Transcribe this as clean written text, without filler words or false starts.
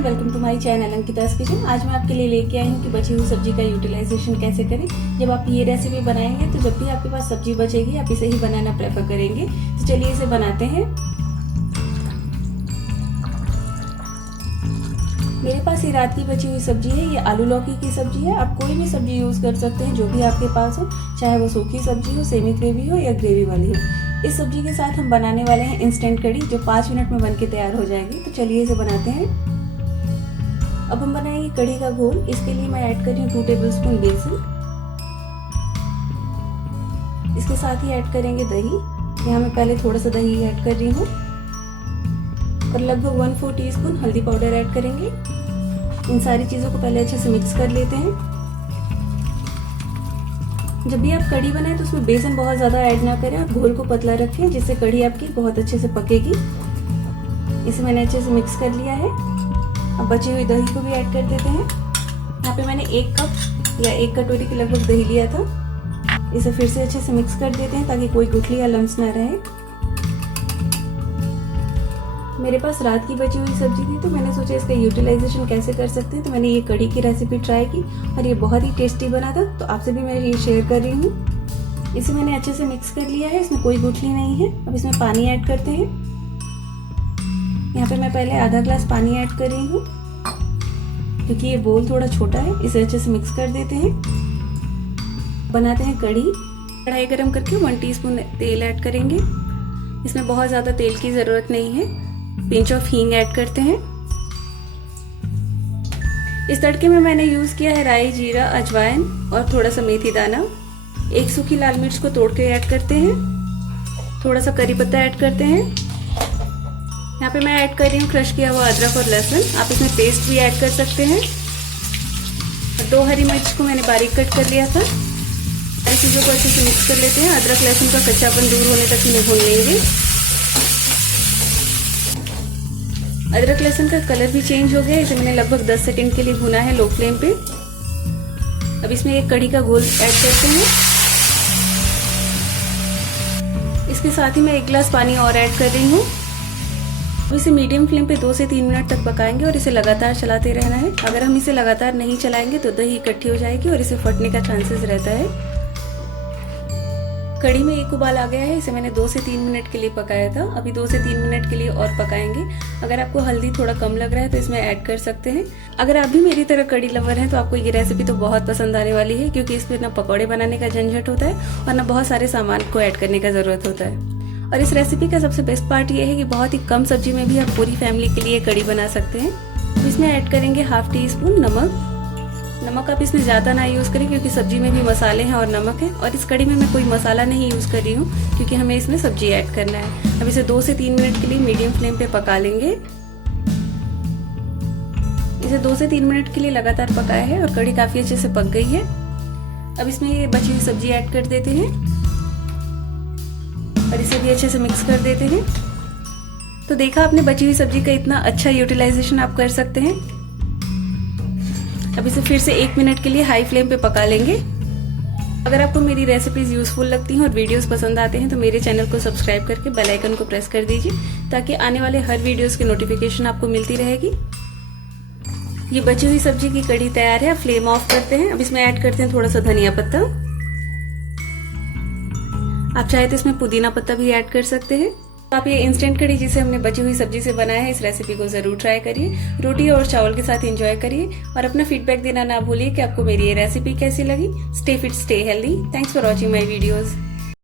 Everyone, welcome to my channel Ankita's kitchen. आज मैं आपके लिए लेके आई हूँ कि बची हुई सब्जी का यूटिलाइजेशन कैसे करें। जब आप ये रेसिपी बनाएंगे तो जब भी आपके पास सब्जी बचेगी आप इसे ही बनाना प्रेफर करेंगे। तो चलिए इसे बनाते हैं। मेरे पास ये रात की बची हुई सब्जी है। ये आलू लौकी की सब्जी है। आप कोई भी सब्जी यूज़ कर सकते हैं जो भी आपके पास हो, चाहे वो सूखी सब्जी हो, सेमी ग्रेवी हो या ग्रेवी वाली हो। इस सब्जी के साथ हम बनाने वाले हैं इंस्टेंट कड़ी, जो 5 मिनट में बनके तैयार हो जाएगी। तो चलिए इसे बनाते हैं। अब हम बनाएंगे कड़ी का घोल। इसके लिए मैं ऐड कर रही हूँ 2 टेबलस्पून बेसन। इसके साथ ही ऐड करेंगे दही। यहाँ मैं पहले थोड़ा सा दही ऐड कर रही हूँ और लगभग 1/4 टीस्पून हल्दी पाउडर ऐड करेंगे। इन सारी चीज़ों को पहले अच्छे से मिक्स कर लेते हैं। जब भी आप कड़ी बनाएं तो उसमें बेसन बहुत ज़्यादा ऐड ना करें और घोल को पतला रखें, जिससे कड़ी आपकी बहुत अच्छे से पकेगी। इसे मैंने अच्छे से मिक्स कर लिया है। अब बची हुई दही को भी ऐड कर देते हैं। यहाँ पे मैंने 1 कप या 1 कटोरी के लगभग दही लिया था। इसे फिर से अच्छे से मिक्स कर देते हैं ताकि कोई गुठली या लम्स ना रहे। मेरे पास रात की बची हुई सब्जी थी तो मैंने सोचा इसका यूटिलाइजेशन कैसे कर सकते हैं। तो मैंने ये कड़ी की रेसिपी ट्राई की और ये बहुत ही टेस्टी बना था, तो आपसे भी मैं ये शेयर कर रही हूँ। इसे मैंने अच्छे से मिक्स कर लिया है। इसमें कोई गुठली नहीं है। अब इसमें पानी ऐड करते हैं। यहाँ पे मैं पहले आधा ग्लास पानी ऐड कर रही हूँ क्योंकि ये बोल थोड़ा छोटा है। इसे अच्छे से मिक्स कर देते हैं। बनाते हैं कड़ी। कढ़ाई गरम करके 1 टीस्पून तेल ऐड करेंगे। इसमें बहुत ज़्यादा तेल की ज़रूरत नहीं है। पिंच ऑफ हींग ऐड करते हैं। इस तड़के में मैंने यूज़ किया है राई, जीरा, अजवाइन और थोड़ा सा मेथी दाना। 1 सूखी लाल मिर्च को तोड़ के ऐड करते हैं। थोड़ा सा करी पत्ता ऐड करते हैं। यहाँ पे मैं ऐड कर रही हूँ क्रश किया हुआ अदरक और लहसुन। आप इसमें पेस्ट भी ऐड कर सकते हैं। 2 हरी मिर्च को मैंने बारीक कट कर लिया था। सारी चीज़ों को अच्छे से मिक्स कर लेते हैं। अदरक लहसुन का कच्चापन दूर होने तक इन्हें भून लेंगे। अदरक लहसुन का कलर भी चेंज हो गया। इसे मैंने लगभग 10 सेकंड के लिए भुना है लो फ्लेम पे। अब इसमें एक कड़ी का घोल ऐड करते हैं। इसके साथ ही मैं 1 गिलास पानी और ऐड कर रही हूँ। अब इसे मीडियम फ्लेम पे 2 से 3 मिनट तक पकाएंगे और इसे लगातार चलाते रहना है। अगर हम इसे लगातार नहीं चलाएंगे तो दही इकट्ठी हो जाएगी और इसे फटने का चांसेस रहता है। कड़ी में एक उबाल आ गया है। इसे मैंने 2 से 3 मिनट के लिए पकाया था। अभी 2 से 3 मिनट के लिए और पकाएंगे। अगर आपको हल्दी थोड़ा कम लग रहा है तो इसमें ऐड कर सकते हैं। अगर आप भी मेरी तरह कड़ी लवर हैं तो आपको ये रेसिपी तो बहुत पसंद आने वाली है, क्योंकि इसमें ना पकौड़े बनाने का झंझट होता है और ना बहुत सारे सामान को ऐड करने का ज़रूरत होता है। और इस रेसिपी का सबसे बेस्ट पार्ट ये है कि बहुत ही कम सब्जी में भी आप पूरी फैमिली के लिए कड़ी बना सकते हैं। तो इसमें ऐड करेंगे 1/2 टीस्पून नमक। नमक आप इसमें ज़्यादा ना यूज़ करें क्योंकि सब्जी में भी मसाले हैं और नमक है। और इस कड़ी में मैं कोई मसाला नहीं यूज़ कर रही हूँ क्योंकि हमें इसमें सब्जी ऐड करना है। अब इसे 2 से 3 मिनट के लिए मीडियम फ्लेम पे पका लेंगे। इसे 2 से 3 मिनट के लिए लगातार पकाया है और कड़ी काफ़ी अच्छे से पक गई है। अब इसमें ये बची हुई सब्जी ऐड कर देते हैं और इसे भी अच्छे से मिक्स कर देते हैं। तो देखा आपने, बची हुई सब्जी का इतना अच्छा यूटिलाइजेशन आप कर सकते हैं। अब इसे फिर से 1 मिनट के लिए हाई फ्लेम पे पका लेंगे। अगर आपको मेरी रेसिपीज यूजफुल लगती हैं और वीडियोस पसंद आते हैं तो मेरे चैनल को सब्सक्राइब करके बेल आइकन को प्रेस कर दीजिए ताकि आने वाले हर वीडियोस की नोटिफिकेशन आपको मिलती रहेगी। ये बची हुई सब्जी की कड़ी तैयार है। अब फ्लेम ऑफ करते हैं। अब इसमें ऐड करते हैं थोड़ा सा धनिया पत्ता। आप चाहे तो इसमें पुदीना पत्ता भी ऐड कर सकते हैं। आप ये इंस्टेंट कड़ी जिसे हमने बची हुई सब्जी से बनाया है, इस रेसिपी को जरूर ट्राई करिए। रोटी और चावल के साथ एंजॉय करिए और अपना फीडबैक देना ना भूलिए कि आपको मेरी ये रेसिपी कैसी लगी। Stay fit, stay healthy. Thanks for watching my videos.